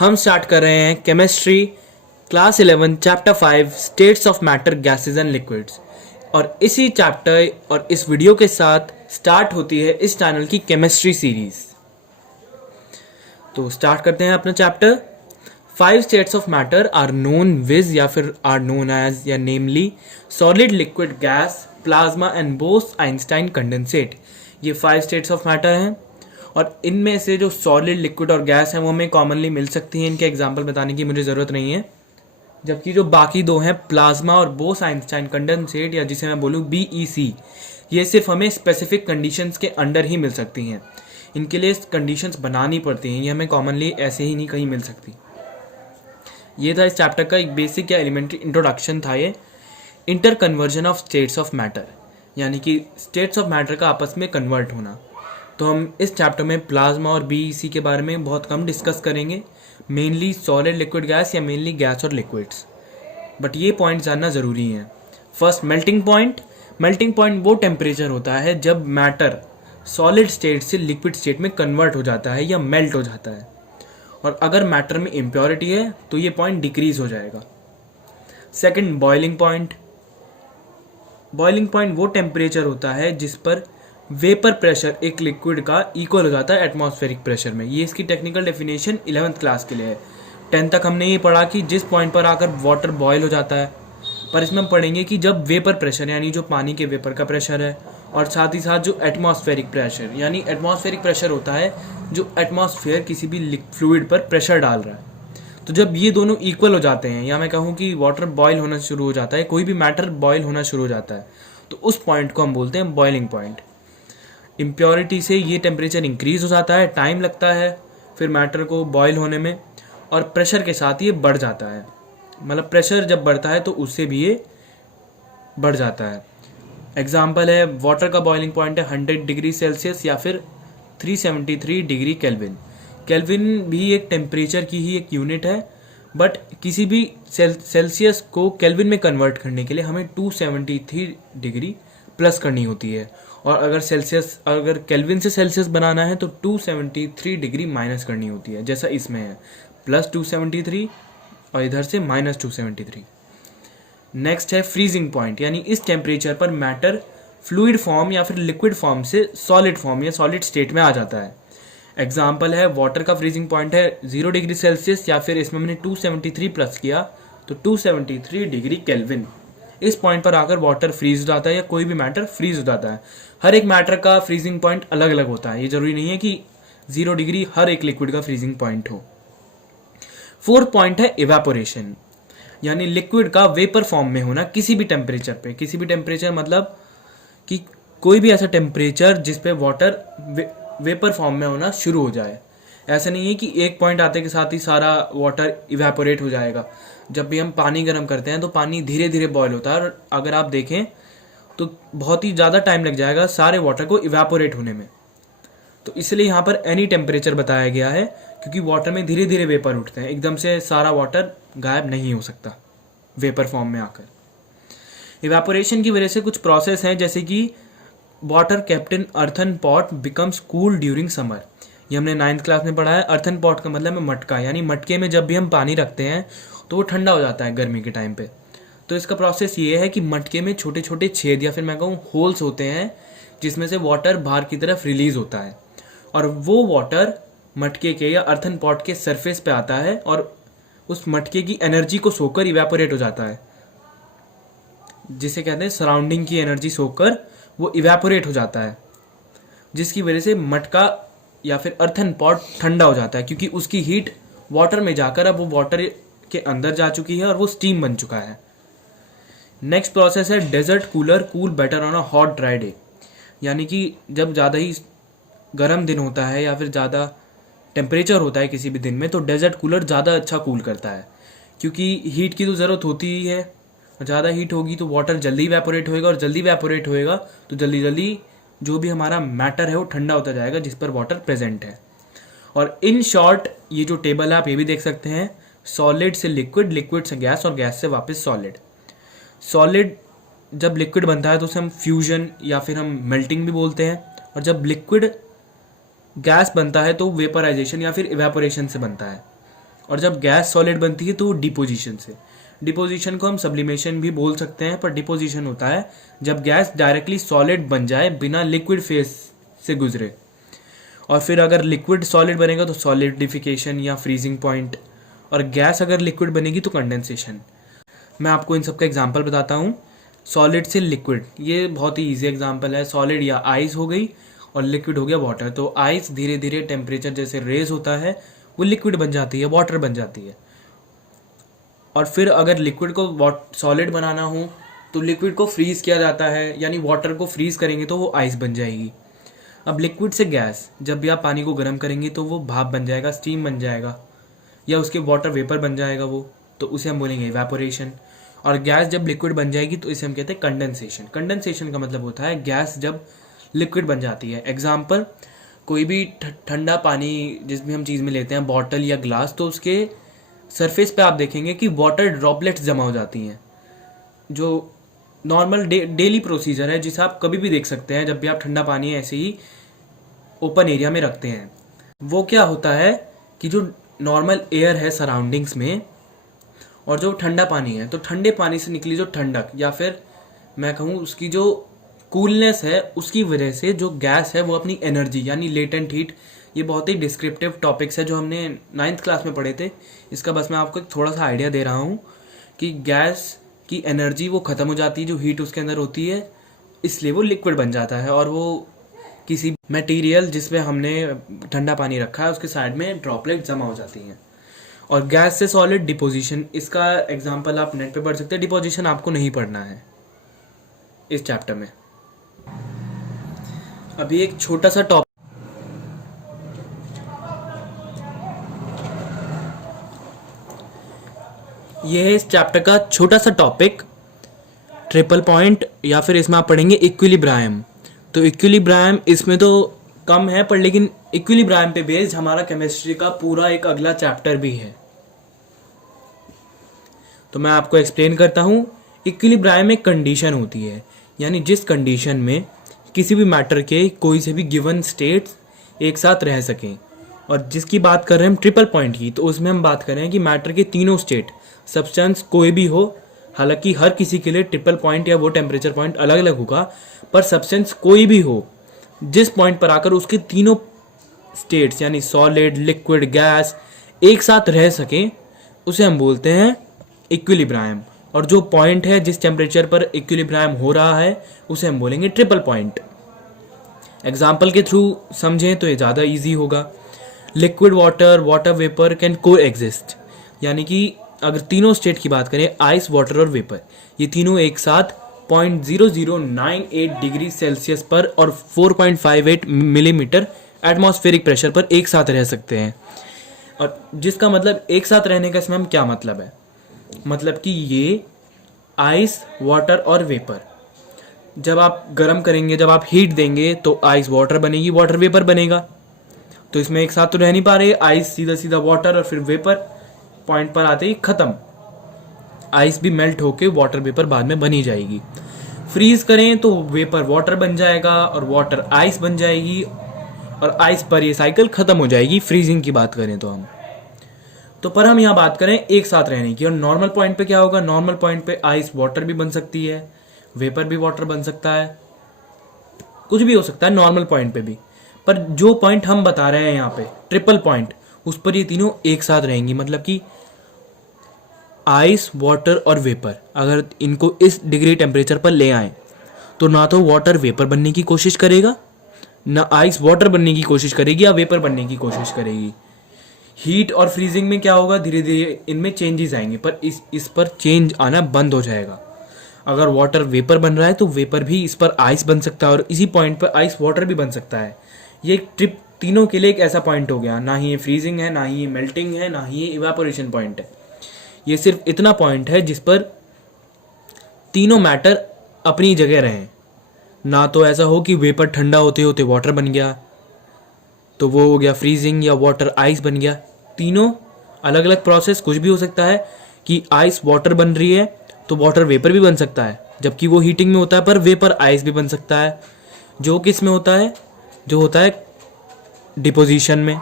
हम स्टार्ट कर रहे हैं chemistry class 11 chapter 5 states of matter gases and liquids. और इसी चैप्टर और इस वीडियो के साथ स्टार्ट होती है इस चैनल की केमिस्ट्री सीरीज। तो स्टार्ट करते हैं अपना chapter. 5 states of matter are known viz या फिर आर नोन एज या namely solid, liquid, gas, plasma and Bose Einstein condensate. ये 5 स्टेट्स ऑफ मैटर हैं और इनमें से जो सॉलिड, लिक्विड और गैस हैं वो हमें कॉमनली मिल सकती हैं। इनके एग्जांपल बताने की मुझे ज़रूरत नहीं है। जबकि जो बाकी दो हैं प्लाज्मा और बोस-आइंस्टाइन कंडेंसेट या जिसे मैं बोलूँ BEC, ये सिर्फ हमें स्पेसिफिक कंडीशंस के अंडर ही मिल सकती हैं। इनके लिए कंडीशंस बनानी पड़ती हैं, ये हमें कॉमनली ऐसे ही नहीं कहीं मिल सकती। ये था इस चैप्टर का एक बेसिक या एलिमेंट्री इंट्रोडक्शन था। ये inter conversion of states of matter, यानी कि स्टेट्स ऑफ मैटर का आपस में कन्वर्ट होना। तो हम इस चैप्टर में प्लाज्मा और BEC के बारे में बहुत कम डिस्कस करेंगे, मेनली सॉलिड, लिक्विड, गैस या मेनली गैस और लिक्विड्स। बट ये पॉइंट जानना ज़रूरी है। First, melting point. Melting point वो टेम्परेचर होता है जब मैटर सॉलिड स्टेट से लिक्विड स्टेट में कन्वर्ट हो जाता है या मेल्ट हो जाता है, और अगर मैटर में इम्प्योरिटी है तो ये पॉइंट डिक्रीज हो जाएगा। Second, boiling point. Boiling point वो टेम्परेचर होता है जिस पर वेपर प्रेशर एक लिक्विड का इक्वल हो जाता है एटमॉस्फेरिक प्रेशर में। ये इसकी टेक्निकल डेफिनेशन 11th क्लास के लिए है। 10th तक हमने ये पढ़ा कि जिस पॉइंट पर आकर वाटर बॉयल हो जाता है, पर इसमें हम पढ़ेंगे कि जब वेपर प्रेशर यानी जो पानी के वेपर का प्रेशर है, और साथ ही साथ जो एटमॉस्फेरिक प्रेशर यानी एटमॉस्फेरिक प्रेशर होता है जो एटमॉस्फेयर किसी भी फ्लूइड पर प्रेशर डाल रहा है, तो जब ये दोनों इक्वल हो जाते हैं, या मैं कहूँ कि वाटर बॉयल होना शुरू हो जाता है, कोई भी मैटर बॉयल होना शुरू हो जाता है, तो उस पॉइंट को हम बोलते हैं बॉइलिंग पॉइंट। इम्प्योरिटी से ये टेम्परेचर इंक्रीज हो जाता है, टाइम लगता है फिर मैटर को बॉयल होने में, और प्रेशर के साथ ये बढ़ जाता है। मतलब प्रेशर जब बढ़ता है तो उससे भी ये बढ़ जाता है। एग्जाम्पल है, वाटर का बॉइलिंग पॉइंट है 100 डिग्री सेल्सियस या फिर 373 डिग्री केल्विन। केल्विन भी एक टेम्परेचर की ही एक यूनिट है, बट किसी भी सेल्सियस को केल्विन में कन्वर्ट करने के लिए हमें 273 डिग्री प्लस करनी होती है, और अगर केल्विन से सेल्सियस बनाना है तो 273 डिग्री माइनस करनी होती है, जैसा इसमें है +273 और इधर से -273। नेक्स्ट है फ्रीजिंग पॉइंट, यानी इस टेम्परेचर पर मैटर फ्लूइड फॉर्म या फिर लिक्विड फॉर्म से सॉलिड फॉर्म या सॉलिड स्टेट में आ जाता है। एग्जाम्पल है, वाटर का फ्रीजिंग पॉइंट है 0 डिग्री सेल्सियस, या फिर इसमें मैंने 273 प्लस किया तो 273 डिग्री केल्विन। इस पॉइंट पर आकर वाटर फ्रीज हो जाता है या कोई भी मैटर फ्रीज हो जाता है। हर एक मैटर का फ्रीजिंग पॉइंट अलग अलग होता है, ये जरूरी नहीं है कि 0 डिग्री हर एक लिक्विड का फ्रीजिंग पॉइंट हो। फोर्थ पॉइंट है इवेपोरेशन, यानी लिक्विड का वेपर फॉर्म में होना किसी भी टेम्परेचर पे। किसी भी टेम्परेचर मतलब कि कोई भी ऐसा टेम्परेचर जिस पे वाटर वेपर फॉर्म में होना शुरू हो जाए। ऐसा नहीं है कि एक पॉइंट आते के साथ ही सारा वाटर इवेपोरेट हो जाएगा। जब भी हम पानी गर्म करते हैं तो पानी धीरे धीरे बॉयल होता है, और अगर आप देखें तो बहुत ही ज़्यादा टाइम लग जाएगा सारे वाटर को इवेपोरेट होने में। तो इसलिए यहाँ पर एनी टेम्परेचर बताया गया है, क्योंकि वाटर में धीरे धीरे वेपर उठते हैं, एकदम से सारा वाटर गायब नहीं हो सकता वेपर फॉर्म में आकर। इवेपोरेशन की वजह से कुछ प्रोसेस हैं, जैसे कि water kept in earthen pot becomes cool during summer. ये हमने 9th क्लास में पढ़ा है। अर्थन पॉट का मतलब है मटका, यानी मटके में जब भी हम पानी रखते हैं तो वो ठंडा हो जाता है गर्मी के टाइम पे। तो इसका प्रोसेस ये है कि मटके में छोटे छोटे छेद या फिर मैं कहूँ होल्स होते हैं, जिसमें से वाटर बाहर की तरफ रिलीज होता है, और वो वाटर मटके के या अर्थन पॉट के सरफेस पे आता है और उस मटके की एनर्जी को सोकर इवेपोरेट हो जाता है, जिसे कहते हैं सराउंडिंग की एनर्जी सोकर वो इवेपोरेट हो जाता है, जिसकी वजह से मटका या फिर अर्थन पॉट ठंडा हो जाता है, क्योंकि उसकी हीट वाटर में जाकर अब वो वाटर के अंदर जा चुकी है और वो स्टीम बन चुका है। नेक्स्ट प्रोसेस है desert cooler cool better on a hot dry day, यानी कि जब ज़्यादा ही गर्म दिन होता है या फिर ज़्यादा टेम्परेचर होता है किसी भी दिन में, तो डेजर्ट कूलर ज़्यादा अच्छा कूल करता है, क्योंकि हीट की तो ज़रूरत होती ही है। ज़्यादा हीट होगी तो वाटर जल्दी इवेपोरेट होएगा, और जल्दी इवेपोरेट होएगा तो जल्दी जल्दी जो भी हमारा मैटर है वो ठंडा होता जाएगा जिस पर वाटर प्रेजेंट है। और इन शॉर्ट ये जो टेबल है आप ये भी देख सकते हैं, सॉलिड से लिक्विड, लिक्विड से गैस, और गैस से वापस सॉलिड। सॉलिड जब लिक्विड बनता है तो उसे हम फ्यूजन या फिर हम मेल्टिंग भी बोलते हैं, और जब लिक्विड गैस बनता है तो वेपराइजेशन या फिर इवेपोरेशन से बनता है। और जब गैस सॉलिड बनती है तो डिपोजिशन से। डिपोजिशन को हम सब्लिमेशन भी बोल सकते हैं, पर डिपोजिशन होता है जब गैस डायरेक्टली सॉलिड बन जाए बिना लिक्विड फेज से गुजरे। और फिर अगर लिक्विड सॉलिड बनेगा तो सॉलिडिफिकेशन या फ्रीजिंग पॉइंट, और गैस अगर लिक्विड बनेगी तो कंडेंसेशन। मैं आपको इन सब का एग्जांपल बताता हूँ। सॉलिड से लिक्विड, ये बहुत ही इजी एग्जांपल है। सॉलिड या आइस हो गई और लिक्विड हो गया वाटर। तो आइस धीरे धीरे टेम्परेचर जैसे रेज होता है वो लिक्विड बन जाती है, वाटर बन जाती है। और फिर अगर लिक्विड को सॉलिड बनाना हो तो लिक्विड को फ्रीज किया जाता है, यानी वाटर को फ्रीज करेंगे तो वो आइस बन जाएगी। अब लिक्विड से गैस, जब भी आप पानी को गर्म करेंगे तो वो भाप बन जाएगा, स्टीम बन जाएगा, या उसके वाटर वेपर बन जाएगा वो, तो उसे हम बोलेंगे इवेपोरेशन। और गैस जब लिक्विड बन जाएगी तो इसे हम कहते हैं कंडेंसेशन। कंडेंसेशन का मतलब होता है गैस जब लिक्विड बन जाती है। एग्जाम्पल, कोई भी ठंडा पानी जिस भी हम चीज़ में लेते हैं, बॉटल या ग्लास, तो उसके सरफेस पे आप देखेंगे कि वाटर ड्रॉपलेट्स जमा हो जाती हैं, जो नॉर्मल डेली प्रोसीजर है, जिसे आप कभी भी देख सकते हैं जब भी आप ठंडा पानी ऐसे ही ओपन एरिया में रखते हैं। वो क्या होता है कि जो नॉर्मल एयर है सराउंडिंग्स में और जो ठंडा पानी है, तो ठंडे पानी से निकली जो ठंडक या फिर मैं कहूँ उसकी जो कूलनेस है, उसकी वजह से जो गैस है वो अपनी एनर्जी यानी लेटेंट हीट, ये बहुत ही डिस्क्रिप्टिव टॉपिक्स है जो हमने 9th क्लास में पढ़े थे। इसका बस मैं आपको एक थोड़ा सा आइडिया दे रहा हूँ कि गैस की एनर्जी वो ख़त्म हो जाती है, जो हीट उसके अंदर होती है, इसलिए वो लिक्विड बन जाता है। और वो किसी मटेरियल जिसमें हमने ठंडा पानी रखा है उसके साइड में ड्रॉपलेट जमा हो जाती हैं। और गैस से सॉलिड डिपोजिशन, इसका एग्जांपल आप नेट पे पढ़ सकते हैं। डिपोजिशन आपको नहीं पढ़ना है इस चैप्टर में। अभी एक छोटा सा टॉपिक, ये है इस चैप्टर का छोटा सा टॉपिक, ट्रिपल पॉइंट, या फिर इसमें आप पढ़ेंगे इक्विलिब्रियम। तो इक्विलिब्रियम इसमें तो कम है, पर लेकिन इक्विलिब्रियम पे बेस्ड हमारा केमिस्ट्री का पूरा एक अगला चैप्टर भी है। तो मैं आपको एक्सप्लेन करता हूँ। इक्विलिब्रियम एक कंडीशन होती है, यानी जिस कंडीशन में किसी भी मैटर के कोई से भी गिवन स्टेट्स एक साथ रह सकें। और जिसकी बात कर रहे हैं हम ट्रिपल पॉइंट की, तो उसमें हम बात कर रहे हैं कि मैटर के तीनों स्टेट, सब्सटेंस कोई भी हो, हालांकि हर किसी के लिए ट्रिपल पॉइंट या वो टेम्परेचर पॉइंट अलग अलग होगा, पर सब्सटेंस कोई भी हो, जिस पॉइंट पर आकर उसके तीनों स्टेट्स यानी सॉलिड, लिक्विड, गैस एक साथ रह सकें, उसे हम बोलते हैं इक्विलिब्रियम। और जो पॉइंट है जिस टेम्परेचर पर इक्विलिब्रियम हो रहा है उसे हम बोलेंगे ट्रिपल पॉइंट। एग्जाम्पल के थ्रू समझें तो ये ज़्यादा ईजी होगा। Liquid water, water vapour can को एग्जिस्ट, यानी कि अगर तीनों स्टेट की बात करें, आइस, वाटर और वेपर, ये तीनों एक साथ 0.0098 डिग्री सेल्सियस पर और 4.58 मिलीमीटर एटमॉस्फेरिक प्रेशर पर एक साथ रह सकते हैं। और जिसका मतलब एक साथ रहने का इसमें हम क्या मतलब है, मतलब कि ये आइस, वाटर और वेपर जब आप गर्म करेंगे, जब आप हीट देंगे तो आइस वाटर बनेगी, वाटर वेपर बनेगा। तो इसमें एक साथ तो रह नहीं पा रहे, आइस सीधा सीधा वाटर और फिर वेपर पॉइंट पर आते ही खत्म। आइस भी मेल्ट होके वाटर वेपर बाद में बनी जाएगी। फ्रीज करें तो वेपर वाटर बन जाएगा और वाटर आइस बन जाएगी, और आइस पर ये साइकिल खत्म हो जाएगी फ्रीजिंग की बात करें तो हम। तो पर हम यहाँ बात करें एक साथ रहने की, और नॉर्मल पॉइंट पे क्या होगा, नॉर्मल पॉइंट पे आइस वाटर भी बन सकती है, वेपर भी वाटर बन सकता है, कुछ भी हो सकता है नॉर्मल पॉइंट पे भी। पर जो पॉइंट हम बता रहे हैं यहाँ पे ट्रिपल पॉइंट, उस पर ये तीनों एक साथ रहेंगी। मतलब कि आइस, वाटर और वेपर अगर इनको इस डिग्री टेम्परेचर पर ले आए तो ना तो वाटर वेपर बनने की कोशिश करेगा, ना आइस वाटर बनने की कोशिश करेगी या वेपर बनने की कोशिश करेगी। हीट और फ्रीजिंग में क्या होगा, धीरे धीरे इनमें चेंजेस आएंगे, पर इस पर चेंज आना बंद हो जाएगा। अगर वाटर वेपर बन रहा है तो वेपर भी इस पर आइस बन सकता है, और इसी पॉइंट पर आइस वाटर भी बन सकता है। ये ट्रिप तीनों के लिए एक ऐसा पॉइंट हो गया, ना ही ये फ्रीजिंग है, ना ही ये मेल्टिंग है, ना ही ये इवेपोरेशन पॉइंट है। ये सिर्फ इतना पॉइंट है जिस पर तीनों मैटर अपनी जगह रहें। ना तो ऐसा हो कि वेपर ठंडा होते होते वाटर बन गया तो वो हो गया फ्रीजिंग, या वाटर आइस बन गया। तीनों अलग अलग प्रोसेस, कुछ भी हो सकता है कि आइस वाटर बन रही है तो वाटर वेपर भी बन सकता है, जबकि वो हीटिंग में होता है, पर वेपर आइस भी बन सकता है। जो किस में होता है, जो होता है डिपोजिशन में,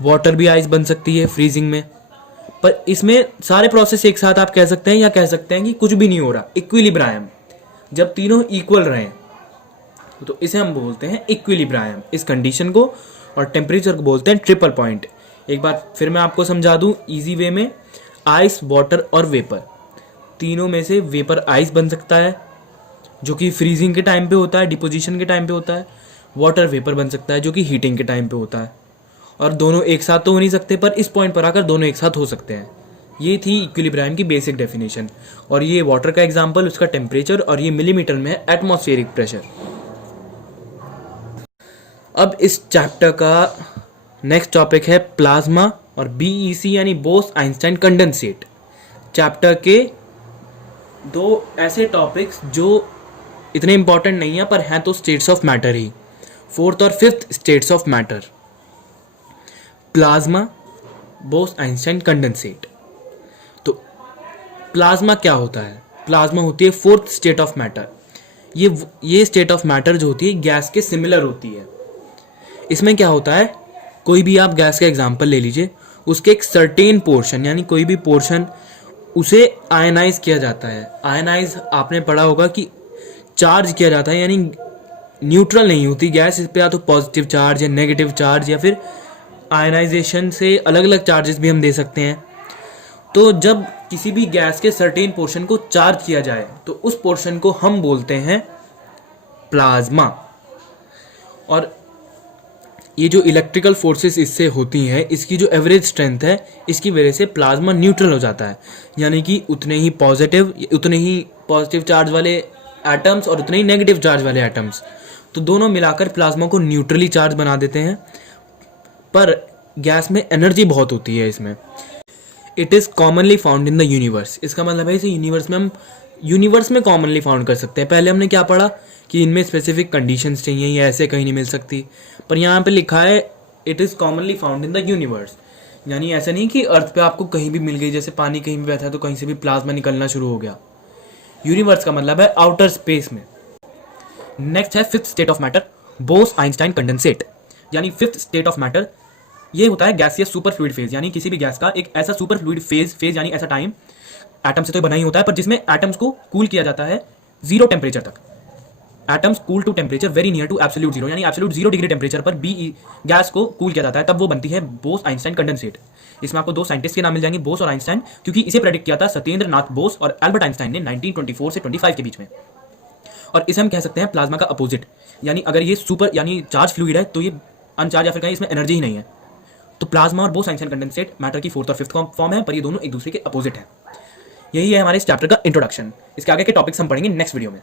वाटर भी आइस बन सकती है फ्रीजिंग में, पर इसमें सारे प्रोसेस एक साथ आप कह सकते हैं या कह सकते हैं कि कुछ भी नहीं हो रहा, इक्विलिब्रायम, जब तीनों इक्वल रहें तो इसे हम बोलते हैं इक्विलिब्रायम इस कंडीशन को। और टेम्परेचर को बोलते हैं ट्रिपल पॉइंट। एक बार फिर मैं आपको समझा दूं इजी वे में, आइस, वाटर और वेपर, तीनों में से वेपर आइस बन सकता है जो कि फ्रीजिंग के टाइम पे होता है, डिपोजिशन के टाइम पे होता है। वाटर वेपर बन सकता है जो कि हीटिंग के टाइम पे होता है। और दोनों एक साथ तो हो नहीं सकते, पर इस पॉइंट पर आकर दोनों एक साथ हो सकते हैं। ये थी इक्विलिब्रियम की बेसिक डेफिनेशन। और ये वाटर का एग्जांपल, उसका टेम्परेचर, और ये मिलीमीटर में है एटमॉस्फेरिक प्रेशर। अब इस चैप्टर का नेक्स्ट टॉपिक है प्लाज्मा और बीईसी यानी बोस आइंस्टाइन कंडेंसेट। चैप्टर के दो ऐसे टॉपिक्स जो इतने इंपॉर्टेंट नहीं है पर हैं तो स्टेट्स ऑफ मैटर ही, फोर्थ और fifth states of matter, plasma, Bose Einstein condensate. तो प्लाज्मा क्या होता है? प्लाज्मा होती है फोर्थ स्टेट ऑफ मैटर। ये स्टेट ऑफ मैटर जो होती है गैस के सिमिलर होती है। इसमें क्या होता है, कोई भी आप गैस का एग्जांपल ले लीजिए, उसके एक सर्टेन पोर्शन यानी कोई भी पोर्शन उसे आयनाइज किया जाता है। आयनाइज आपने पढ़ा होगा कि चार्ज किया जाता है, यानी न्यूट्रल नहीं होती गैस, इस पर या तो पॉजिटिव चार्ज या नेगेटिव चार्ज या फिर आयनाइजेशन से अलग अलग चार्जेस भी हम दे सकते हैं। तो जब किसी भी गैस के सर्टेन पोर्शन को चार्ज किया जाए तो उस पोर्शन को हम बोलते हैं प्लाज्मा। और ये जो इलेक्ट्रिकल फोर्सेस इससे होती हैं, इसकी जो एवरेज स्ट्रेंथ है, इसकी वजह से प्लाज्मा न्यूट्रल हो जाता है। यानी कि उतने ही पॉजिटिव चार्ज वाले एटम्स और उतने ही नेगेटिव चार्ज वाले एटम्स, तो दोनों मिलाकर प्लाज्मा को न्यूट्रली चार्ज बना देते हैं। पर गैस में एनर्जी बहुत होती है इसमें। It is commonly found in the universe. इसका मतलब है इसे यूनिवर्स में कॉमनली फाउंड कर सकते हैं। पहले हमने क्या पढ़ा कि इनमें स्पेसिफिक कंडीशंस चाहिए, ये ऐसे कहीं नहीं मिल सकती, पर यहाँ पे लिखा है it is commonly found in the universe. यानी ऐसा नहीं कि अर्थ पे आपको कहीं भी मिल गई, जैसे पानी कहीं भी बहता है तो कहीं से भी प्लाज्मा निकलना शुरू हो गया। यूनिवर्स का मतलब है आउटर स्पेस में। नेक्स्ट है fifth state of matter, Bose Einstein condensate. यानी फिफ्थ स्टेट ऑफ मैटर ये होता है गैसियस सुपर फ्लूइड फेज, यानी किसी भी गैस का एक ऐसा सुपर फ्लूइड फेज यानी ऐसा टाइम, एटम से तो बना ही होता है, पर जिसमें एटम्स को कूल किया जाता है जीरो टेम्परेचर तक। Atoms cool to temperature very near to absolute zero, यानी एब्सोल्यूट 0 डिग्री टेम्परेचर पर गैस को कूल किया जाता है, तब वो बनती है बोस आइंस्टाइन कंडेंसेट। इसमें आपको दो साइंटिस्ट के नाम मिल जाएंगे, बोस और आइंस्टाइन, क्योंकि इसे प्रेडिक्ट किया था सत्येंद्र नाथ बोस और एल्बर्ट आइंस्टाइन ने 1924 से 25 के बीच में। और इसे हम कह सकते हैं प्लाज्मा का अपोजिट। यानी अगर ये सुपर यानी चार्ज फ्लूइड है तो ये अनचार्ज या फिर कहीं इसमें एनर्जी ही नहीं है। तो प्लाज्मा और बोस आइंस्टाइन कंडेंसेट मैटर की फोर्थ और फिफ्थ फॉर्म है, पर ये दोनों एक दूसरे के अपोजिट है। यही है हमारे इस चैप्टर का इंट्रोडक्शन। इसके आगे के टॉपिक्स हम पढ़ेंगे नेक्स्ट वीडियो में।